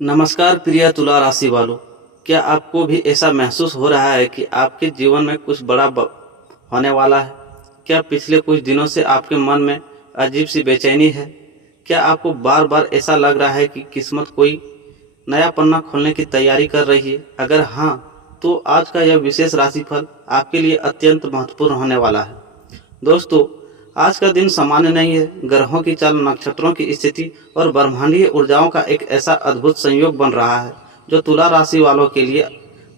नमस्कार प्रिय तुला राशि वालों। क्या आपको भी ऐसा महसूस हो रहा है कि आपके जीवन में कुछ बड़ा होने वाला है? क्या पिछले कुछ दिनों से आपके मन में अजीब सी बेचैनी है? क्या आपको बार बार ऐसा लग रहा है कि किस्मत कोई नया पन्ना खोलने की तैयारी कर रही है? अगर हाँ, तो आज का यह विशेष राशिफल आपके लिए अत्यंत महत्वपूर्ण होने वाला है। दोस्तों, आज का दिन सामान्य नहीं है। ग्रहों की चाल, नक्षत्रों की स्थिति और ब्रह्मांडीय ऊर्जाओं का एक ऐसा अद्भुत संयोग बन रहा है जो तुला राशि वालों के लिए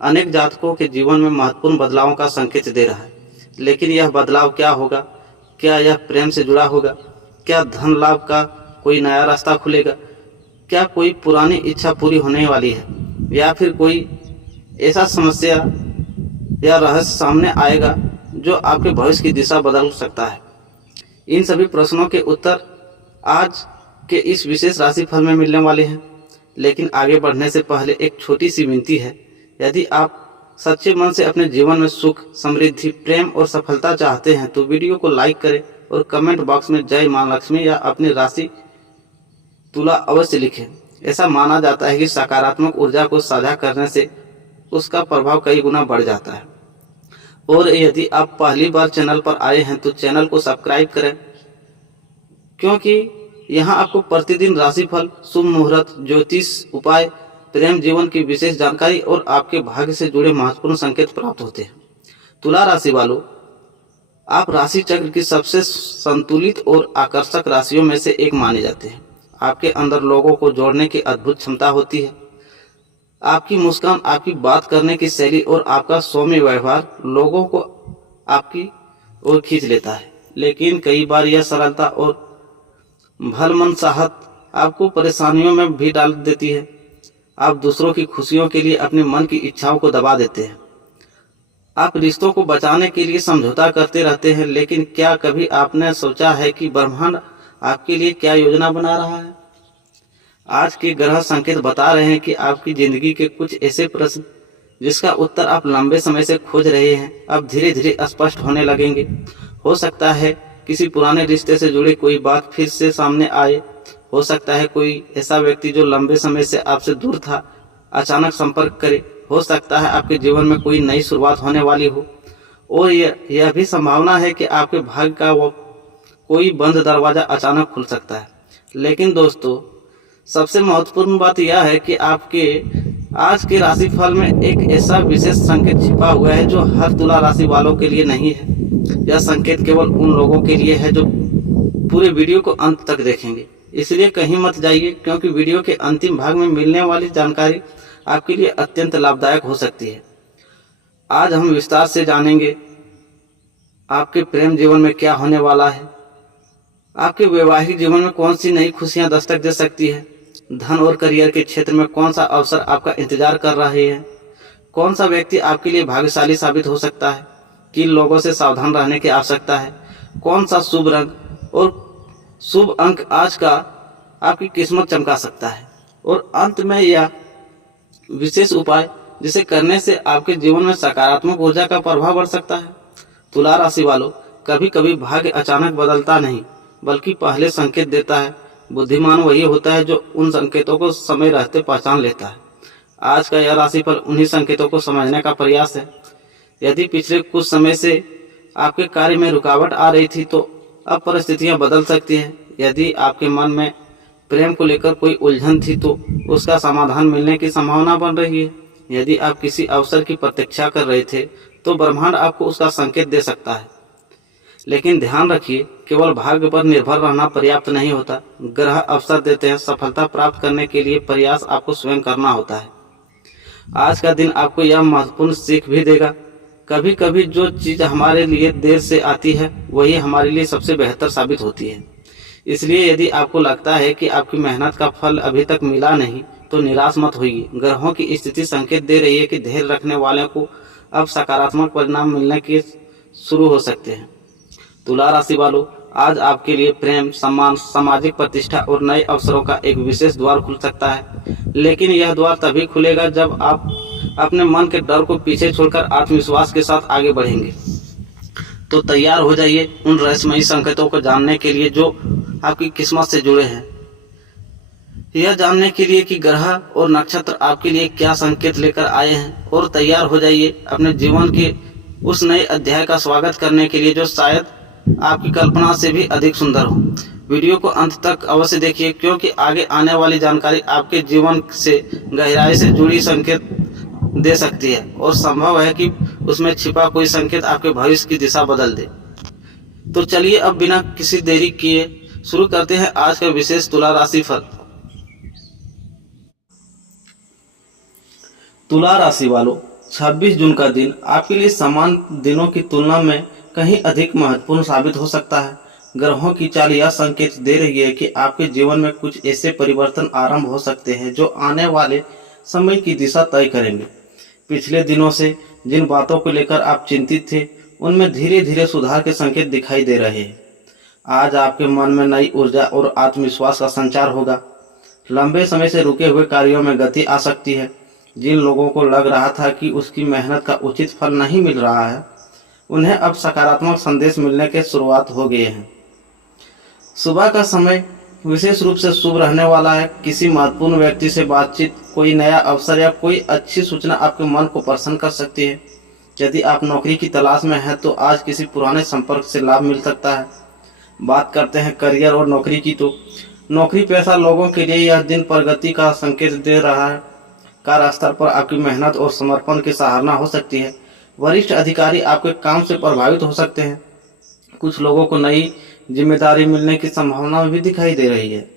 अनेक जातकों के जीवन में महत्वपूर्ण बदलावों का संकेत दे रहा है। लेकिन यह बदलाव क्या होगा? क्या यह प्रेम से जुड़ा होगा? क्या धन लाभ का कोई नया रास्ता खुलेगा? क्या कोई पुरानी इच्छा पूरी होने वाली है, या फिर कोई ऐसा समस्या या रहस्य सामने आएगा जो आपके भविष्य की दिशा बदल सकता है? इन सभी प्रश्नों के उत्तर आज के इस विशेष राशिफल में मिलने वाले हैं। लेकिन आगे बढ़ने से पहले एक छोटी सी विनती है। यदि आप सच्चे मन से अपने जीवन में सुख, समृद्धि, प्रेम और सफलता चाहते हैं तो वीडियो को लाइक करें और कमेंट बॉक्स में जय मां लक्ष्मी या अपनी राशि तुला अवश्य लिखें। ऐसा माना जाता है कि सकारात्मक ऊर्जा को साझा करने से उसका प्रभाव कई गुना बढ़ जाता है। और यदि आप पहली बार चैनल पर आए हैं तो चैनल को सब्सक्राइब करें, क्योंकि यहाँ आपको प्रतिदिन राशिफल, शुभ मुहूर्त, ज्योतिष उपाय, प्रेम जीवन की विशेष जानकारी और आपके भाग्य से जुड़े महत्वपूर्ण संकेत प्राप्त होते हैं। तुला राशि वालों, आप राशि चक्र की सबसे संतुलित और आकर्षक राशियों में से एक माने जाते हैं। आपके अंदर लोगों को जोड़ने की अद्भुत क्षमता होती है। आपकी मुस्कान, आपकी बात करने की शैली और आपका सौम्य व्यवहार लोगों को आपकी ओर खींच लेता है। लेकिन कई बार यह सरलता और भलमनसाहत आपको परेशानियों में भी डाल देती है। आप दूसरों की खुशियों के लिए अपने मन की इच्छाओं को दबा देते हैं। आप रिश्तों को बचाने के लिए समझौता करते रहते हैं। लेकिन क्या कभी आपने सोचा है कि ब्रह्मांड आपके लिए क्या योजना बना रहा है? आज के ग्रह संकेत बता रहे हैं कि आपकी जिंदगी के कुछ ऐसे प्रश्न जिसका उत्तर आप लंबे समय से खोज रहे हैं, अब धीरे धीरे स्पष्ट होने लगेंगे। हो सकता है किसी पुराने रिश्ते से जुड़ी कोई बात फिर से सामने आए। हो सकता है कोई ऐसा व्यक्ति जो लंबे समय से आपसे दूर था अचानक संपर्क करे। हो सकता है आपके जीवन में कोई नई शुरुआत होने वाली हो। और यह भी संभावना है कि आपके भाग्य का वो कोई बंद दरवाजा अचानक खुल सकता है। लेकिन दोस्तों, सबसे महत्वपूर्ण बात यह है कि आपके आज के राशिफल में एक ऐसा विशेष संकेत छिपा हुआ है जो हर तुला राशि वालों के लिए नहीं है। यह संकेत केवल उन लोगों के लिए है जो पूरे वीडियो को अंत तक देखेंगे। इसलिए कहीं मत जाइए, क्योंकि वीडियो के अंतिम भाग में मिलने वाली जानकारी आपके लिए अत्यंत लाभदायक हो सकती है। आज हम विस्तार से जानेंगे आपके प्रेम जीवन में क्या होने वाला है, आपके वैवाहिक जीवन में कौन सी नई खुशियां दस्तक दे सकती है, धन और करियर के क्षेत्र में कौन सा अवसर आपका इंतजार कर रहे हैं, कौन सा व्यक्ति आपके लिए भाग्यशाली साबित हो सकता है, किन लोगों से सावधान रहने की आवश्यकता है, कौन सा शुभ रंग और शुभ अंक आज का आपकी किस्मत चमका सकता है, और अंत में यह विशेष उपाय जिसे करने से आपके जीवन में सकारात्मक ऊर्जा का प्रभाव बढ़ सकता है। तुला राशि वालों, कभी कभी भाग्य अचानक बदलता नहीं बल्कि पहले संकेत देता है। बुद्धिमान वही होता है जो उन संकेतों को समय रहते पहचान लेता है। आज का यह राशिफल उन्हीं संकेतों को समझने का प्रयास है। यदि पिछले कुछ समय से आपके कार्य में रुकावट आ रही थी तो अब परिस्थितियां बदल सकती हैं। यदि आपके मन में प्रेम को लेकर कोई उलझन थी तो उसका समाधान मिलने की संभावना बन रही है। यदि आप किसी अवसर की प्रतीक्षा कर रहे थे तो ब्रह्मांड आपको उसका संकेत दे सकता है। लेकिन ध्यान रखिए, केवल भाग्य पर निर्भर रहना पर्याप्त नहीं होता। ग्रह अवसर देते हैं, सफलता प्राप्त करने के लिए प्रयास आपको स्वयं करना होता है। आज का दिन आपको यह महत्वपूर्ण सीख भी देगा। कभी कभी जो चीज हमारे लिए देर से आती है वही हमारे लिए सबसे बेहतर साबित होती है। इसलिए यदि आपको लगता है कि आपकी मेहनत का फल अभी तक मिला नहीं तो निराश मत होइए। ग्रहों की स्थिति संकेत दे रही है कि धैर्य रखने वालों को अब सकारात्मक परिणाम मिलने के शुरू हो सकते हैं। तुला राशि वालों, आज आपके लिए प्रेम, सम्मान, सामाजिक प्रतिष्ठा और नए अवसरों का एक विशेष द्वार खुल सकता है। लेकिन यह द्वार तभी खुलेगा जब आप अपने मन के डर को पीछे छोड़कर आत्मविश्वास के साथ आगे बढ़ेंगे। तो तैयार हो जाइए उन रहस्यमयी संकेतों को जानने के लिए जो आपकी किस्मत से जुड़े हैं। यह जानने के लिए कि ग्रह और नक्षत्र आपके लिए क्या संकेत लेकर आए हैं, और तैयार हो जाइए अपने जीवन के उस नए अध्याय का स्वागत करने के लिए जो शायद आपकी कल्पना से भी अधिक सुंदर हो। वीडियो को अंत तक अवश्य देखिए, क्योंकि आगे आने वाली जानकारी आपके जीवन से गहराई से जुड़ी संकेत दे सकती है, और संभव है कि उसमें छिपा कोई संकेत आपके भविष्य की दिशा बदल दे। तो चलिए अब बिना किसी देरी किए शुरू करते हैं आज का विशेष तुला राशि फल। तुला राशि वालों, 26 जून का दिन आपके लिए सामान्य दिनों की तुलना में कहीं अधिक महत्वपूर्ण साबित हो सकता है। ग्रहों की चाल यह संकेत दे रही है कि आपके जीवन में कुछ ऐसे परिवर्तन आरंभ हो सकते हैं जो आने वाले समय की दिशा तय करेंगे। पिछले दिनों से जिन बातों को लेकर आप चिंतित थे, उनमें धीरे धीरे सुधार के संकेत दिखाई दे रहे हैं। आज आपके मन में नई ऊर्जा और आत्मविश्वास का संचार होगा। लंबे समय से रुके हुए कार्यों में गति आ सकती है। जिन लोगों को लग रहा था कि उसकी मेहनत का उचित फल नहीं मिल रहा है, उन्हें अब सकारात्मक संदेश मिलने के शुरुआत हो गए हैं। सुबह का समय विशेष रूप से शुभ रहने वाला है। किसी महत्वपूर्ण व्यक्ति से बातचीत, कोई नया अवसर या कोई अच्छी सूचना आपके मन को प्रसन्न कर सकती है। यदि आप नौकरी की तलाश में हैं तो आज किसी पुराने संपर्क से लाभ मिल सकता है। बात करते हैं करियर और नौकरी की, तो नौकरी पेशा लोगों के लिए यह दिन प्रगति का संकेत दे रहा है। कार्यस्थल पर आपकी मेहनत और समर्पण की सराहना हो सकती है। वरिष्ठ अधिकारी आपके काम से प्रभावित हो सकते हैं। कुछ लोगों को नई जिम्मेदारी मिलने की संभावना भी दिखाई दे रही है।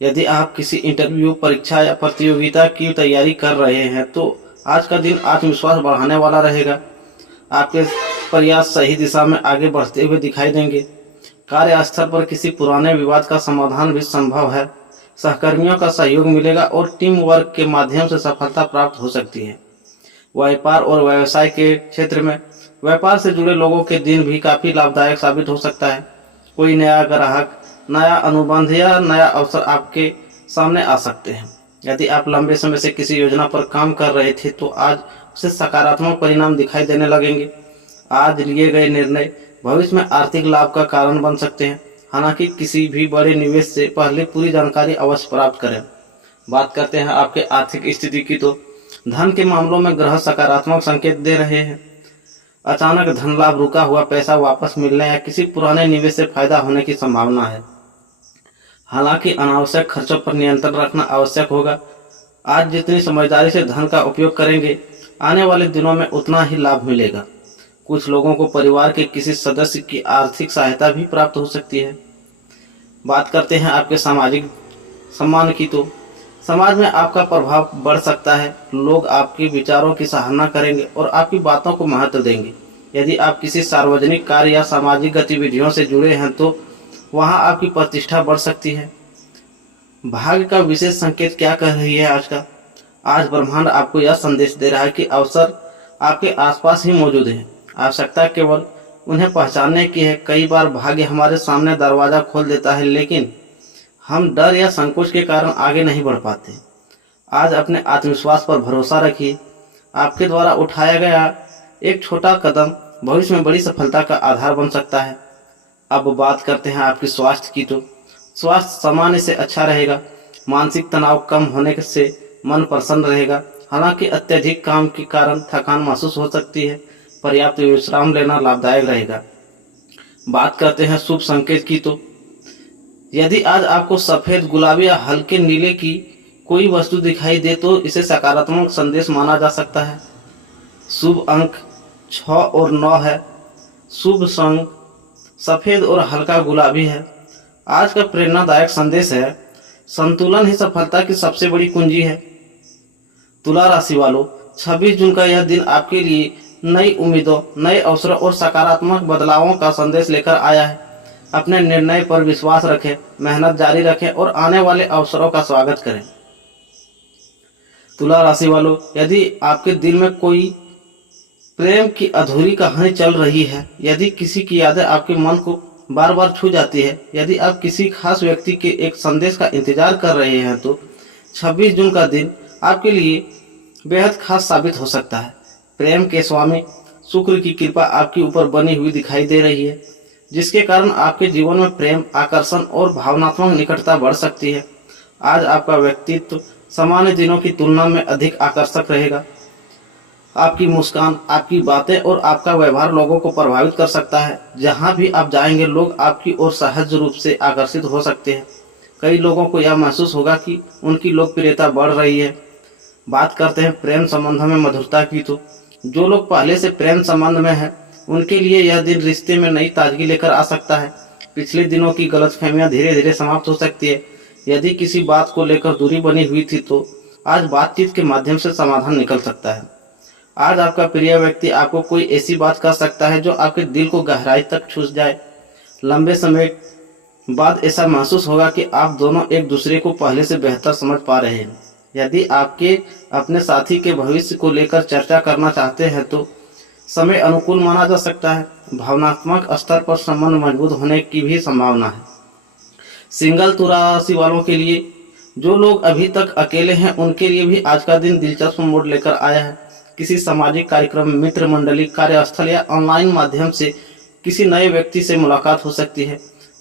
यदि आप किसी इंटरव्यू, परीक्षा या प्रतियोगिता की तैयारी कर रहे हैं तो आज का दिन आत्मविश्वास बढ़ाने वाला रहेगा। आपके प्रयास सही दिशा में आगे बढ़ते हुए दिखाई देंगे। कार्यस्थल पर किसी पुराने विवाद का समाधान भी संभव है। सहकर्मियों का सहयोग मिलेगा और टीम वर्क के माध्यम से सफलता प्राप्त हो सकती है। व्यापार और व्यवसाय के क्षेत्र में व्यापार से जुड़े लोगों के दिन भी काफ़ी लाभदायक साबित हो सकता है। कोई नया ग्राहक, नया अनुबंध या नया अवसर आपके सामने आ सकते हैं। यदि आप लंबे समय से किसी योजना पर काम कर रहे थे तो आज उसे सकारात्मक परिणाम दिखाई देने लगेंगे। आज लिए गए निर्णय भविष्य में आर्थिक लाभ का कारण बन सकते हैं। हालांकि किसी भी बड़े निवेश से पहले पूरी जानकारी अवश्य प्राप्त करें। बात करते हैं आपके आर्थिक स्थिति की, तो धन के मामलों में ग्रह सकारात्मक संकेत दे रहे हैं। अचानक धन लाभ, रुका हुआ पैसा वापस मिलने या किसी पुराने निवेश से फायदा होने की संभावना है। हालांकि अनावश्यक खर्चों पर नियंत्रण रखना आवश्यक होगा। आज जितनी समझदारी से धन का उपयोग करेंगे, आने वाले दिनों में उतना ही लाभ मिलेगा। कुछ लोगों को परिवार के किसी सदस्य की आर्थिक सहायता भी प्राप्त हो सकती है। बात करते हैं आपके सामाजिक सम्मान की, तो समाज में आपका प्रभाव बढ़ सकता है। लोग आपके विचारों की सराहना करेंगे और आपकी बातों को महत्व देंगे। यदि आप किसी सार्वजनिक कार्य या सामाजिक गतिविधियों से जुड़े हैं तो वहां आपकी प्रतिष्ठा बढ़ सकती है। भाग्य का विशेष संकेत क्या कह रही है आज का? आज ब्रह्मांड आपको यह संदेश दे रहा है कि अवसर आपके आसपास ही मौजूद है। आवश्यकता केवल उन्हें पहचानने की है। कई बार भाग्य हमारे सामने दरवाजा खोल देता है, लेकिन हम डर या संकोच के कारण आगे नहीं बढ़ पाते। आज अपने आत्मविश्वास पर भरोसा रखिए। आपके द्वारा उठाया गया एक छोटा कदम भविष्य में बड़ी सफलता का आधार बन सकता है। अब बात करते हैं आपकी स्वास्थ्य की, तो स्वास्थ्य सामान्य से अच्छा रहेगा। मानसिक तनाव कम होने से मन प्रसन्न रहेगा। हालांकि अत्यधिक काम के कारण थकान महसूस हो सकती है। पर्याप्त विश्राम लेना लाभदायक रहेगा। बात करते हैं शुभ संकेत की, तो यदि आज आपको सफ़ेद, गुलाबी या हल्के नीले की कोई वस्तु दिखाई दे तो इसे सकारात्मक संदेश माना जा सकता है। शुभ अंक 6 और 9 है। शुभ रंग सफ़ेद और हल्का गुलाबी है। आज का प्रेरणादायक संदेश है, संतुलन ही सफलता की सबसे बड़ी कुंजी है। तुला राशि वालों, 26 जून का यह दिन आपके लिए नई उम्मीदों, नए अवसरों और सकारात्मक बदलावों का संदेश लेकर आया है। अपने निर्णय पर विश्वास रखें, मेहनत जारी रखें और आने वाले अवसरों का स्वागत करें। तुला राशि वालों, यदि आपके दिल में कोई प्रेम की अधूरी कहानी चल रही है, यदि किसी की यादें आपके मन को बार बार छू जाती है, यदि आप किसी खास व्यक्ति के एक संदेश का इंतजार कर रहे हैं तो 26 जून का दिन आपके लिए बेहद खास साबित हो सकता है। प्रेम के स्वामी शुक्र की कृपा आपके ऊपर बनी हुई दिखाई दे रही है, जिसके कारण आपके जीवन में प्रेम, आकर्षण और भावनात्मक निकटता बढ़ सकती है। आज आपका व्यक्तित्व सामान्य दिनों की तुलना में अधिक आकर्षक रहेगा। आपकी मुस्कान, आपकी बातें और आपका व्यवहार लोगों को प्रभावित कर सकता है। जहां भी आप जाएंगे लोग आपकी ओर सहज रूप से आकर्षित हो सकते हैं। कई लोगों को यह महसूस होगा कि उनकी लोकप्रियता बढ़ रही है। बात करते हैं प्रेम संबंधों में मधुरता की, तो जो लोग पहले से प्रेम संबंध में हैं उनके लिए यह दिन रिश्ते में नई ताजगी लेकर आ सकता है। पिछले दिनों की गलतफहमियां धीरे धीरे समाप्त हो सकती है। यदि किसी बात को लेकर दूरी बनी हुई थी तो आज बातचीत के माध्यम से समाधान निकल सकता है। आज आपका प्रिय व्यक्ति आपको कोई ऐसी बात कर सकता है जो आपके दिल को गहराई तक छू जाए। लंबे समय बाद ऐसा महसूस होगा कि आप दोनों एक दूसरे को पहले से बेहतर समझ पा रहे हैं। यदि आपके अपने साथी के भविष्य को लेकर चर्चा करना चाहते हैं तो समय अनुकूल माना जा सकता है। भावनात्मक स्तर पर संबंध मजबूत होने की भी संभावना है। सिंगल तुला राशि वालों के लिए, जो लोग अभी तक अकेले हैं उनके लिए भी आज का दिन दिलचस्प मोड़ लेकर आया है। किसी सामाजिक कार्यक्रम, मित्र मंडली, कार्यस्थल या ऑनलाइन माध्यम से किसी नए व्यक्ति से मुलाकात हो सकती है।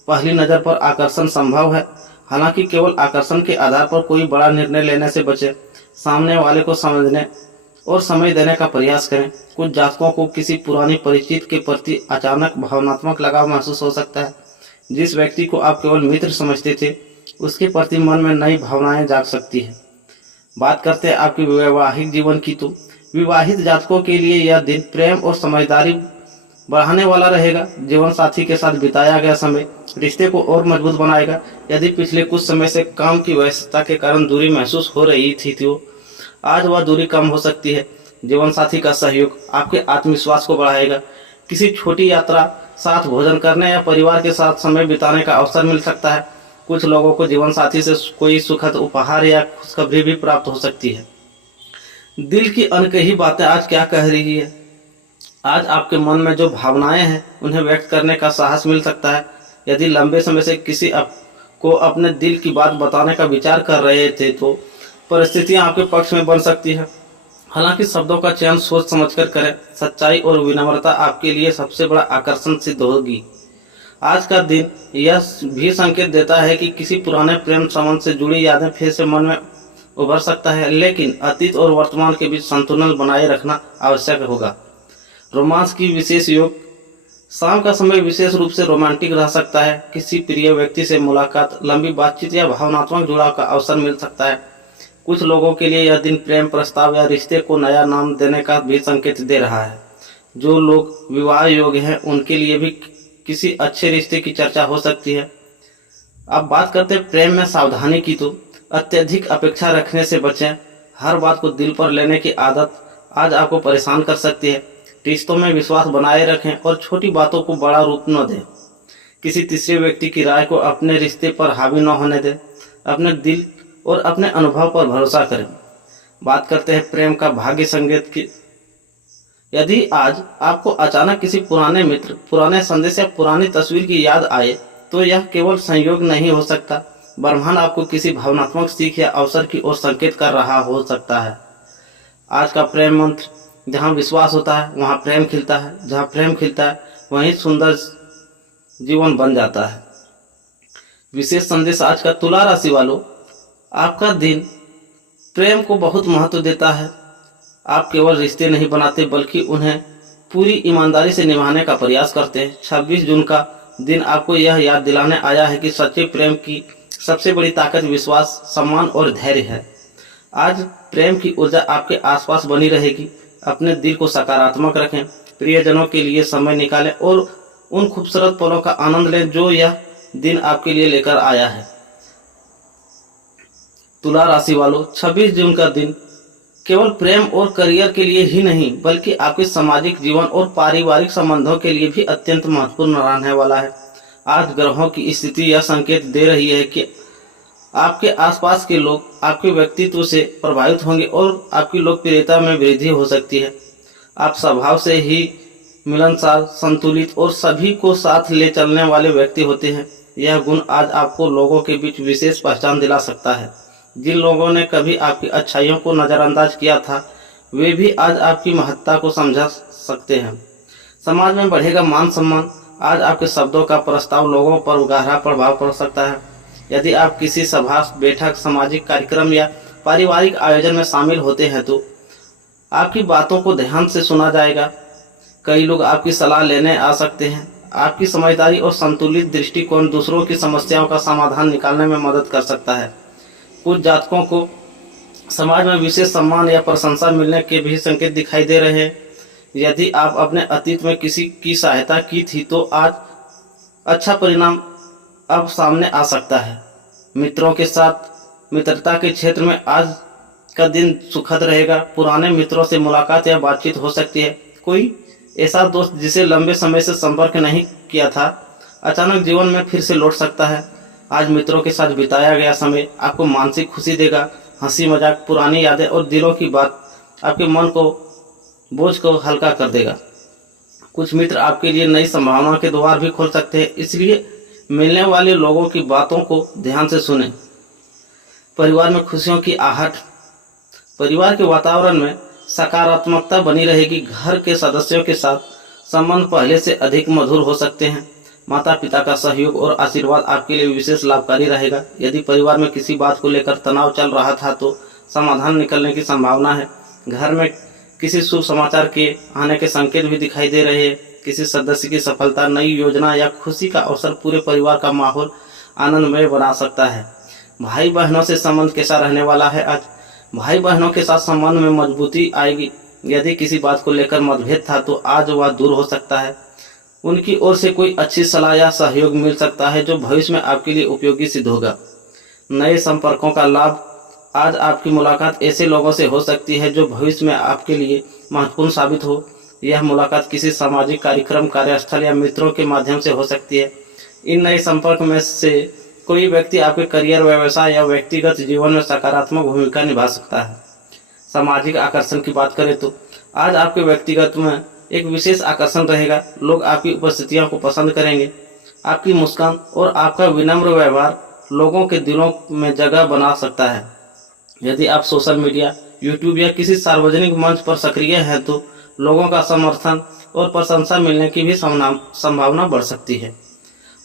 पहली नज़र पर आकर्षण संभव है, हालांकि केवल आकर्षण के आधार पर कोई बड़ा निर्णय लेने से बचें। सामने वाले को समझने और समय देने का प्रयास करें। कुछ जातकों को किसी पुरानी परिचित के प्रति अचानक भावनात्मक लगाव महसूस हो सकता है। जिस व्यक्ति को आप केवल मित्र समझते थे उसके प्रति मन में नई भावनाएं जाग सकती है। बात करते हैं आपके वैवाहिक जीवन की, तो विवाहित जातकों के लिए यह दिन प्रेम और समझदारी बढ़ाने वाला रहेगा। जीवन साथी के साथ बिताया गया समय रिश्ते को और मजबूत बनाएगा। यदि पिछले कुछ समय से काम की व्यस्तता के कारण दूरी महसूस हो रही थी तो आज वह दूरी कम हो सकती है। जीवन साथी का सहयोग आपके आत्मविश्वास को बढ़ाएगा। किसी छोटी यात्रा, साथ भोजन करने या परिवार के साथ समय बिताने का अवसर मिल सकता है। कुछ लोगों को जीवन साथी से कोई सुखद उपहार या खुशखबरी भी प्राप्त हो सकती है। दिल की अनकही बातें आज क्या कह रही है। आज आपके मन में जो भावनाएं हैं उन्हें व्यक्त करने का साहस मिल सकता है। यदि लंबे समय से किसी को अपने दिल की बात बताने का विचार कर रहे थे तो परिस्थितियां आपके पक्ष में बन सकती है। हालांकि शब्दों का चयन सोच समझकर करें। सच्चाई और विनम्रता आपके लिए सबसे बड़ा आकर्षण सिद्ध होगी। आज का दिन यह भी संकेत देता है कि किसी पुराने प्रेम संबंध से जुड़ी यादें फिर से मन में उभर सकता है, लेकिन अतीत और वर्तमान के बीच संतुलन बनाए रखना आवश्यक होगा। रोमांस की विशेष योग, शाम का समय विशेष रूप से रोमांटिक रह सकता है। किसी प्रिय व्यक्ति से मुलाकात, लंबी बातचीत या भावनात्मक जुड़ाव का अवसर मिल सकता है। कुछ लोगों के लिए यह दिन प्रेम प्रस्ताव या रिश्ते को नया नाम देने का भी संकेत दे रहा है। जो लोग विवाह योग्य हैं उनके लिए भी किसी अच्छे रिश्ते की चर्चा हो सकती है। अब बात करते हैं प्रेम में सावधानी की, तो अत्यधिक अपेक्षा रखने से बचें। हर बात को दिल पर लेने की आदत आज आपको परेशान कर सकती है। रिश्तों में विश्वास बनाए रखें और छोटी बातों को बड़ा रूप न दें। किसी तीसरे व्यक्ति की राय को अपने रिश्ते पर हावी न होने दें। अपने दिल और अपने अनुभव पर भरोसा करें। बात करते हैं प्रेम का भाग्य संकेत की। यदि आज आपको अचानक किसी पुराने मित्र, पुराने संदेश या पुरानी तस्वीर की याद आए तो यह केवल संयोग नहीं हो सकता। ब्रह्मांड आपको किसी भावनात्मक सीख या अवसर की ओर संकेत कर रहा हो सकता है। आज का प्रेम मंत्र, जहाँ विश्वास होता है वहाँ प्रेम खिलता है, जहाँ प्रेम खिलता है वहीं सुंदर जीवन बन जाता है। विशेष संदेश आज का तुला राशि वालों, आपका दिन प्रेम को बहुत महत्व देता है। आप केवल रिश्ते नहीं बनाते बल्कि उन्हें पूरी ईमानदारी से निभाने का प्रयास करते हैं। 26 जून का दिन आपको यह याद दिलाने आया है कि सच्चे प्रेम की सबसे बड़ी ताकत विश्वास, सम्मान और धैर्य है। आज प्रेम की ऊर्जा आपके आसपास बनी रहेगी। अपने दिल को सकारात्मक रखें, प्रियजनों के लिए समय निकालें और उन खूबसूरत पलों का आनंद लें जो यह दिन आपके लिए लेकर आया है। तुला राशि वालों, 26 जून का दिन केवल प्रेम और करियर के लिए ही नहीं बल्कि आपके सामाजिक जीवन और पारिवारिक संबंधों के लिए भी अत्यंत महत्वपूर्ण रहने वाला है। आज ग्रहों की स्थिति यह संकेत दे रही है कि आपके आसपास के लोग आपके व्यक्तित्व से प्रभावित होंगे और आपकी लोकप्रियता में वृद्धि हो सकती है। आप स्वभाव से ही मिलनसार, संतुलित और सभी को साथ ले चलने वाले व्यक्ति होते हैं। यह गुण आज आपको लोगों के बीच विशेष पहचान दिला सकता है। जिन लोगों ने कभी आपकी अच्छाइयों को नज़रअंदाज किया था वे भी आज आपकी महत्ता को समझा सकते हैं। समाज में बढ़ेगा मान सम्मान। आज आपके शब्दों का प्रस्ताव लोगों पर गहरा प्रभाव पड़ सकता है। यदि आप किसी सभा, बैठक, सामाजिक कार्यक्रम या पारिवारिक आयोजन में शामिल होते हैं तो आपकी बातों को ध्यान से सुना जाएगा। कई लोग आपकी सलाह लेने आ सकते हैं। आपकी समझदारी और संतुलित दृष्टिकोण दूसरों की समस्याओं का समाधान निकालने में मदद कर सकता है। कुछ जातकों को समाज में विशेष सम्मान या प्रशंसा मिलने के भी संकेत दिखाई दे रहे हैं। यदि आप अपने अतीत में किसी की सहायता की थी तो आज अच्छा परिणाम अब सामने आ सकता है। मित्रों के साथ मित्रता के क्षेत्र में आज का दिन सुखद रहेगा। पुराने मित्रों से मुलाकात या बातचीत हो सकती है। कोई ऐसा दोस्त जिसे लंबे समय से संपर्क नहीं किया था, अचानक जीवन में फिर से लौट सकता है। आज मित्रों के साथ बिताया गया समय आपको मानसिक खुशी देगा। हंसी मजाक, पुरानी यादें और दिलों की बात आपके मन को बोझ को हल्का कर देगा। कुछ मित्र आपके लिए नई संभावनाओं के द्वार भी खोल सकते हैं, इसलिए मिलने वाले लोगों की बातों को ध्यान से सुनें। परिवार में खुशियों की आहट, परिवार के वातावरण में सकारात्मकता बनी रहेगी। घर के सदस्यों के साथ संबंध पहले से अधिक मधुर हो सकते हैं। माता पिता का सहयोग और आशीर्वाद आपके लिए विशेष लाभकारी रहेगा। यदि परिवार में किसी बात को लेकर तनाव चल रहा था तो समाधान निकलने की संभावना है। घर में किसी शुभ समाचार के आने के संकेत भी दिखाई दे रहे हैं। किसी सदस्य की सफलता, नई योजना या खुशी का अवसर पूरे परिवार का माहौल आनंदमय बना सकता है। भाई बहनों से संबंध कैसा रहने वाला है आज? भाई बहनों के साथ संबंध में मजबूती आएगी। यदि किसी बात को लेकर मतभेद था तो आज वह दूर हो सकता है। उनकी ओर से कोई अच्छी सलाह या सहयोग मिल सकता है जो भविष्य में आपके लिए उपयोगी सिद्ध होगा। नए संपर्कों का लाभ, आज आपकी मुलाकात ऐसे लोगों से हो सकती है जो भविष्य में आपके लिए महत्वपूर्ण साबित हो। यह मुलाकात किसी सामाजिक कार्यक्रम, कार्यस्थल या मित्रों के माध्यम से हो सकती है। इन नए संपर्क में से कोई व्यक्ति आपके करियर, व्यवसाय या व्यक्तिगत जीवन में सकारात्मक भूमिका निभा सकता है। सामाजिक आकर्षण की बात करें तो आज आपके व्यक्तिगत में एक विशेष आकर्षण रहेगा। लोग आपकी उपस्थितियों को पसंद करेंगे। आपकी मुस्कान और आपका विनम्र व्यवहार लोगों के दिलों में जगह बना सकता है। यदि आप सोशल मीडिया, यूट्यूब या किसी सार्वजनिक मंच पर सक्रिय हैं तो लोगों का समर्थन और प्रशंसा मिलने की भी संभावना बढ़ सकती है।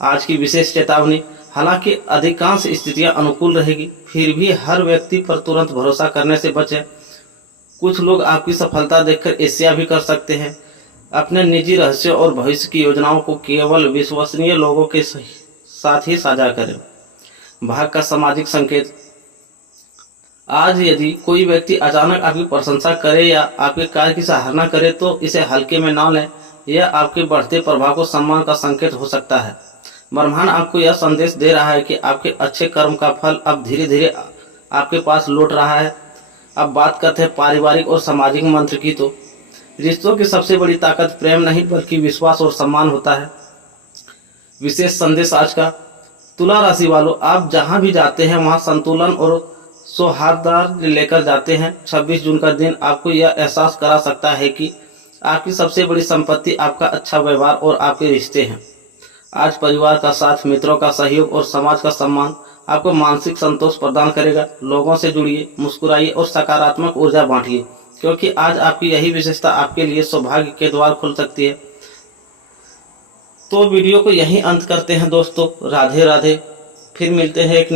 आज की विशेष चेतावनी, हालांकि अधिकांश स्थितियां अनुकूल रहेगी, फिर भी हर व्यक्ति पर तुरंत भरोसा करने से बचें। कुछ लोग आपकी सफलता देखकर ईर्ष्या भी कर सकते हैं। अपने निजी रहस्यों और भविष्य की योजनाओं को केवल विश्वसनीय लोगों के साथ ही साझा करें। भाग का सामाजिक संकेत, आज यदि कोई व्यक्ति अचानक आपकी प्रशंसा करे या आपके कार्य की सराहना करे तो इसे हल्के में ना लें। यह आपके बढ़ते प्रभाव को सम्मान का संकेत हो सकता है। ब्रह्मांड आपको यह संदेश दे रहा है कि आपके अच्छे कर्म का फल अब धीरे धीरे आपके पास लौट रहा है। अब बात करते हैं पारिवारिक और सामाजिक मंत्र की। तो रिश्तों की सबसे बड़ी ताकत प्रेम नहीं बल्कि विश्वास और सम्मान होता है। विशेष संदेश आज का, तुला राशि वालों, आप जहां भी जाते हैं वहां संतुलन और सौहार्द लेकर जाते हैं। 26 जून का दिन आपको यह एहसास करा सकता है कि आपकी सबसे बड़ी संपत्ति आपका अच्छा व्यवहार और आपके रिश्ते हैं। आज परिवार का साथ, मित्रों का सहयोग और समाज का सम्मान आपको मानसिक संतोष प्रदान करेगा। लोगों से जुड़िए, मुस्कुराइए और सकारात्मक ऊर्जा बांटिए, क्योंकि आज आपकी यही विशेषता आपके लिए सौभाग्य के द्वार खोल सकती है। तो वीडियो को यहीं अंत करते हैं दोस्तों। राधे राधे। फिर मिलते हैं एक